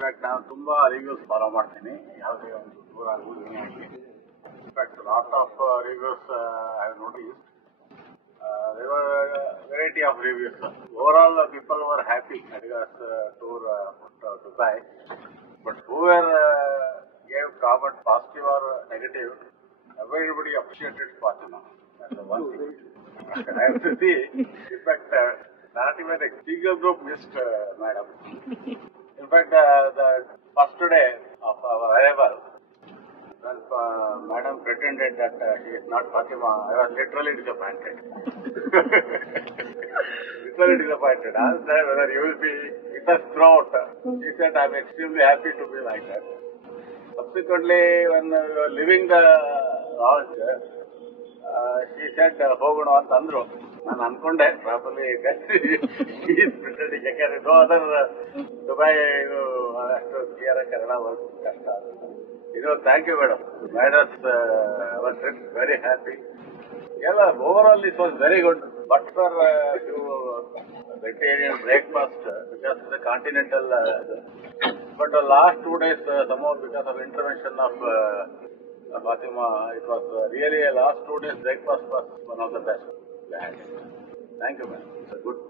In fact ನಾನು ತುಂಬಾ reviews follow ಮಾಡ್ತೀನಿ, ಯಾವುದೇ ಒಂದು ದೂರ ಆಗುವುದು ಏನಾಗಲಿ. In fact lot of reviews I have noticed. There were a variety of reviews. Overall, people were happy at the tour to Dubai. But whoever gave comment positive or negative, everybody appreciated Fatima. That's the one thing. I have to see. In fact, not even the Eagle Group missed Madam. In fact, the first day of our arrival, when Madam pretended that she is not Fatima, I was literally disappointed. Literally disappointed. I asked her whether you will be with us throughout. She said, I am extremely happy to be like that. Subsequently, when we were leaving the lodge, she said, ಹೋಗೋಣ ಅಂತ ಅಂದ್ರು. ನಾನು ಅನ್ಕೊಂಡೆ properly is pretending, ಯಾಕಂದ್ರೆ no other Dubai ಅಷ್ಟು clear Kannada work ಕಷ್ಟ ಆಗುತ್ತೆ. Thank you madam. Made us our trip very happy. ಎಲ್ಲ over it was very good. But for vegetarian breakfast, because of the continental, but the last 2 days somehow because of intervention of Fatima, it was really last 2 days breakfast was one of the best we had. Thank you, ma'am. It's a good